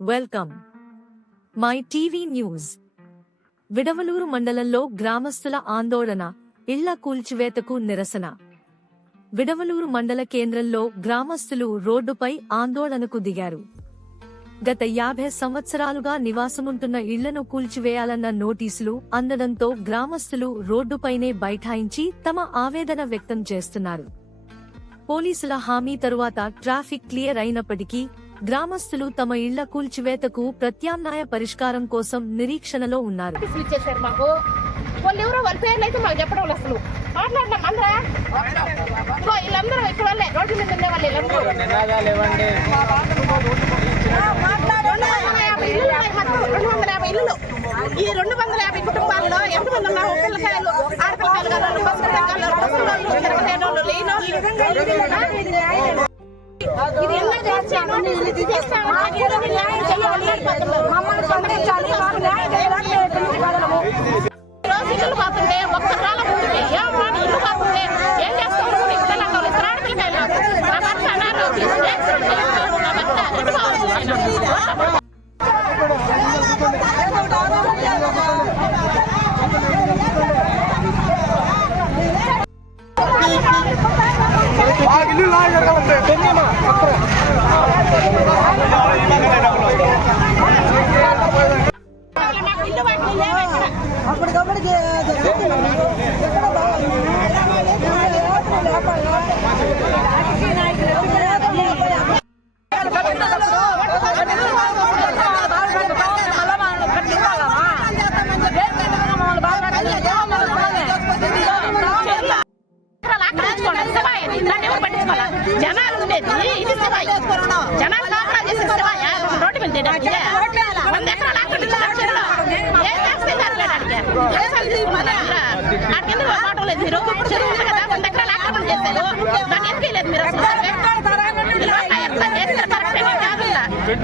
Welcome my TV news. Vidavaluru మండలంలో గ్రామస్తుల ఆందోళన, ఇళ్ల కూల్చివేతకు నిరసన. విడవలూరు మండల కేంద్రంలో గ్రామస్తులు రోడ్డుపై ఆందోళనకు దిగారు. గత 50 సంవత్సరాలుగా నివాసముంటున్న ఇళ్లను కూల్చివేయాలన్న నోటీసులు అందడంతో గ్రామస్తులు రోడ్డుపైనే బైఠాయించి తమ ఆవేదన వ్యక్తం చేస్తున్నారు. పోలీసుల హామీ తరువాత ట్రాఫిక్ క్లియర్ అయినప్పటికీ గ్రామస్తులు తమ ఇళ్ల కూల్చివేతకు ప్రత్యామ్నాయ పరిష్కారం కోసం నిరీక్షణలో ఉన్నారు. ఈ 250 కుటుంబాల్లో ఎంతమంది ఉన్నారు? పిల్లకాయలు, ఆడపిల్లకాయలు, ఇల్లు పోతుంటే ఒక్క కాలం ముందుకి ఇల్లు పోతుంటే ఏం చేస్తాం? జనాలు ఉండేది ఇది శివాయి. జనాలు కాపరా చేసి శివాయ రోడ్డు మీద ఏం చేస్తే మీరు చెరువు ఉంది కదా, 100 ఎకరాలు ఆక్రమణ చేశారు. దాన్ని ఎందుకు లేదు మీరు?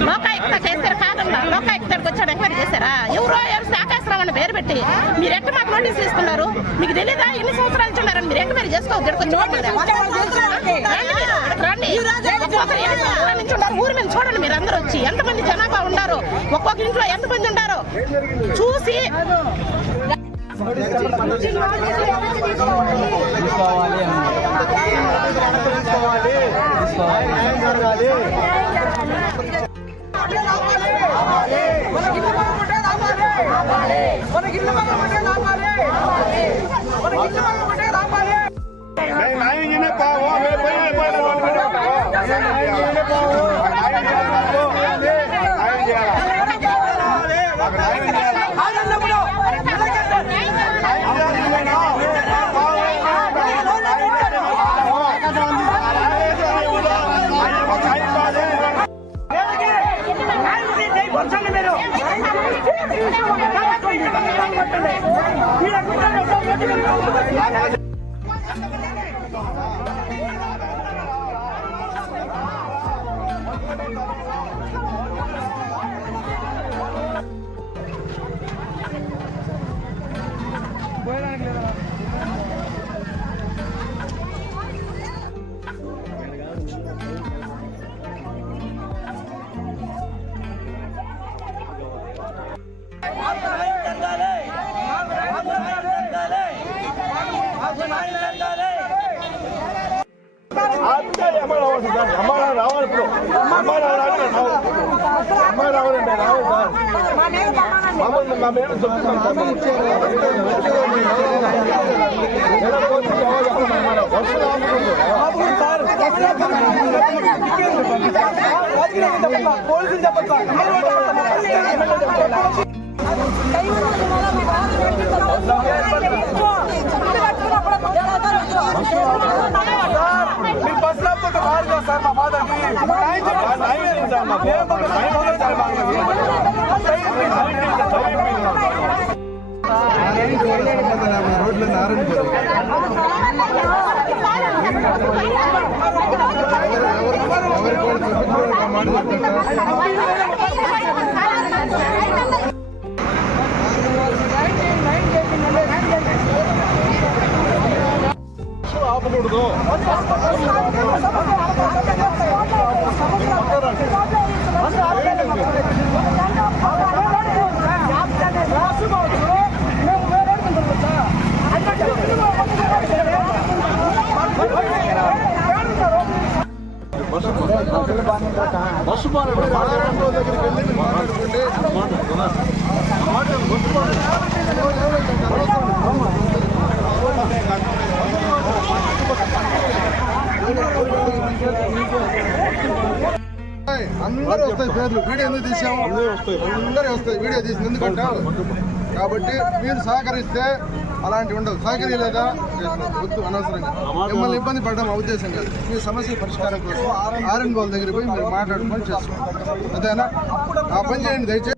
లోకాయుక్త చేశారు కాదన్నా, లోకాయుక్తకి వచ్చాడు ఎంక్వైరీ చేశారా? ఎవరో శాఖాశ్రమం అని పేరు పెట్టి మీరు ఎట్లా మాకు నోటీసులు ఇస్తున్నారు? మీకు తెలీదా ఎన్ని సంవత్సరాలు ఇచ్చున్నారని? మీరు ఎంక్వైరీ చేసుకోవచ్చు. ఊరి మీద చూడండి, మీరు అందరూ వచ్చి ఎంతమంది జనాభా ఉన్నారు, ఒక్కొక్క ఇంట్లో ఎంతమంది ఉన్నారు చూసి ఆపకూడదు. అందరూ వస్తాయి పేర్లు. వీడియో ఎందుకు తీసాము? అందరూ వస్తాయి వీడియో తీసి ఎందుకంటే కాబట్టి మీరు సహకరిస్తే అలాంటివి ఉండవు. సహకరించలేదా వద్దు అనవసరంగా మిమ్మల్ని ఇబ్బంది పడడం మా ఉద్దేశం కాదు. మీ సమస్య పరిష్కారం కోసం ఆర్ఎన్ గోల్ దగ్గర పోయి మీరు మాట్లాడుకొని చేసుకోండి. అదేనా? ఆ పని చేయండి దయచేసి.